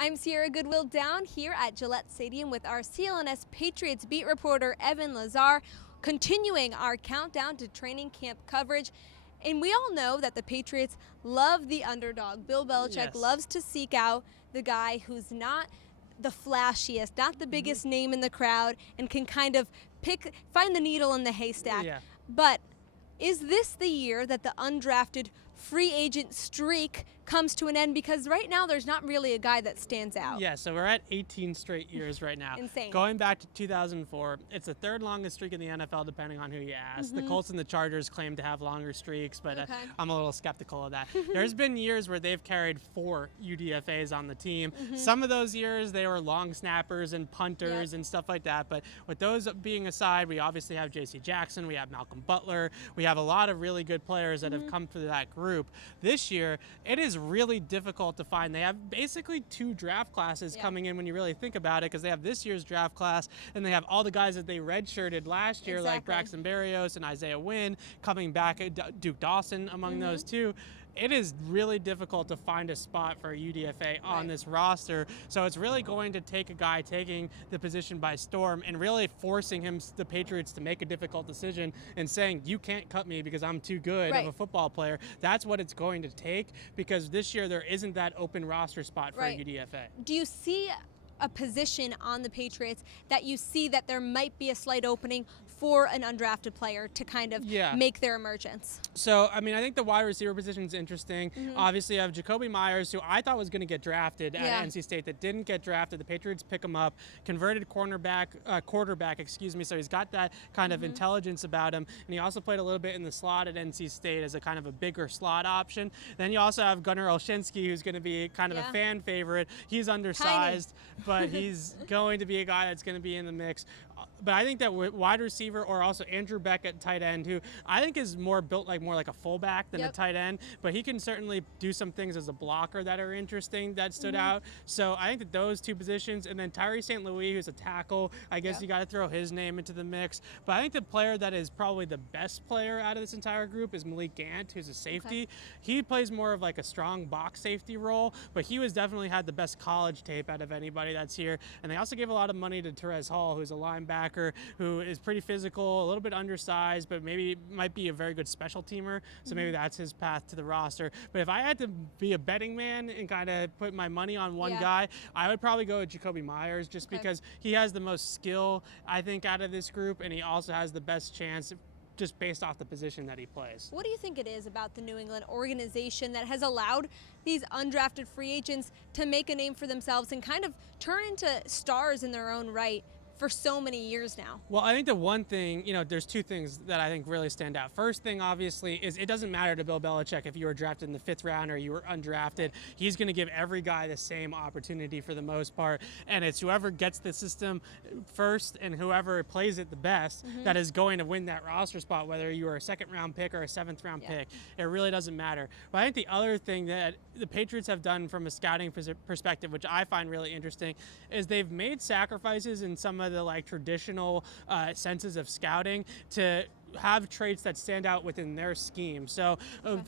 I'm Sierra Goodwill down here at Gillette Stadium with our CLNS Patriots beat reporter Evan Lazar, continuing our countdown to training camp coverage. And we all know that the Patriots love the underdog. Bill Belichick loves to seek out the guy who's not the flashiest, not the biggest name in the crowd, and can kind of find the needle in the haystack. But is this the year that the undrafted free agent streak comes to an end? Because right now there's not really a guy that stands out. Yeah, so we're at 18 straight years right now. Insane. Going back to 2004, it's the third longest streak in the NFL, depending on who you ask. The Colts and the Chargers claim to have longer streaks, but I'm a little skeptical of that. There's been years where they've carried 4 UDFAs on the team. Some of those years they were long snappers and punters and stuff like that. But with those being aside, we obviously have J.C. Jackson, we have Malcolm Butler, we have a lot of really good players that have come through that group. This year, it is really difficult to find. They have basically 2 draft classes coming in when you really think about it, because they have this year's draft class and they have all the guys that they redshirted last year, like Braxton Berrios and Isaiah Wynn coming back, Duke Dawson among those two. It is really difficult to find a spot for a UDFA on this roster. So it's really going to take a guy taking the position by storm and really forcing the Patriots to make a difficult decision and saying, you can't cut me because I'm too good of a football player. That's what it's going to take, because this year there isn't that open roster spot for a UDFA. Do you see a position on the Patriots that you see that there might be a slight opening for an undrafted player to kind of make their emergence? So, I mean, I think the wide receiver position is interesting. Obviously, you have Jacoby Myers, who I thought was going to get drafted at NC State, that didn't get drafted. The Patriots pick him up, converted quarterback, so he's got that kind of intelligence about him. And he also played a little bit in the slot at NC State as a kind of a bigger slot option. Then you also have Gunnar Olszewski, who's going to be kind of a fan favorite. He's undersized, but he's going to be a guy that's going to be in the mix. But I think that wide receiver, or also Andrew Beck at tight end, who I think is more built more like a fullback than a tight end, but he can certainly do some things as a blocker that are interesting, that stood out. So I think that those 2 positions, and then Tyree St. Louis, who's a tackle, I guess you got to throw his name into the mix. But I think the player that is probably the best player out of this entire group is Malik Gant, who's a safety. He plays more of like a strong box safety role, but he was definitely had the best college tape out of anybody that's here. And they also gave a lot of money to Terez Hall, who's a linebacker, who is pretty physical, a little bit undersized, but maybe might be a very good special teamer. So maybe that's his path to the roster. But if I had to be a betting man and kind of put my money on one guy, I would probably go with Jacoby Myers, just because he has the most skill, I think, out of this group, and he also has the best chance just based off the position that he plays. What do you think it is about the New England organization that has allowed these undrafted free agents to make a name for themselves and kind of turn into stars in their own right for so many years now? Well, I think the one thing, there's 2 things that I think really stand out. First thing, obviously, is it doesn't matter to Bill Belichick if you were drafted in the 5th round or you were undrafted. He's going to give every guy the same opportunity for the most part, and it's whoever gets the system first and whoever plays it the best that is going to win that roster spot, whether you are a 2nd round pick or a 7th round pick. It really doesn't matter. But I think the other thing that the Patriots have done from a scouting perspective, which I find really interesting, is they've made sacrifices in some of the traditional senses of scouting to have traits that stand out within their scheme. So,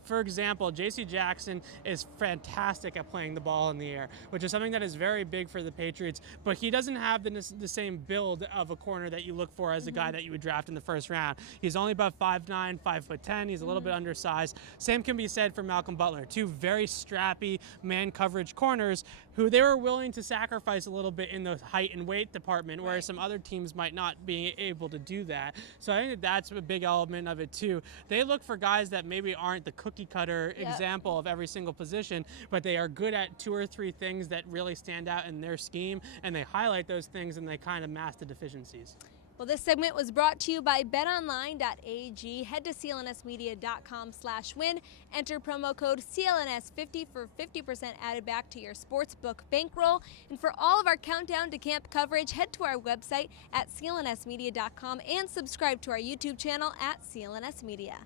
for example, J.C. Jackson is fantastic at playing the ball in the air, which is something that is very big for the Patriots, but he doesn't have the same build of a corner that you look for as a guy that you would draft in the 1st round. He's only about 5'9", 5'10". He's a little bit undersized. Same can be said for Malcolm Butler, 2 very strappy man coverage corners who they were willing to sacrifice a little bit in the height and weight department, whereas some other teams might not be able to do that. So I think that's a big element of it too. They look for guys that maybe aren't the cookie cutter example of every single position, but they are good at 2 or 3 things that really stand out in their scheme, and they highlight those things and they kind of mask the deficiencies. Well, this segment was brought to you by betonline.ag. Head to clnsmedia.com/win. Enter promo code CLNS50 for 50% added back to your sportsbook bankroll. And for all of our countdown to camp coverage, head to our website at clnsmedia.com and subscribe to our YouTube channel at CLNS Media.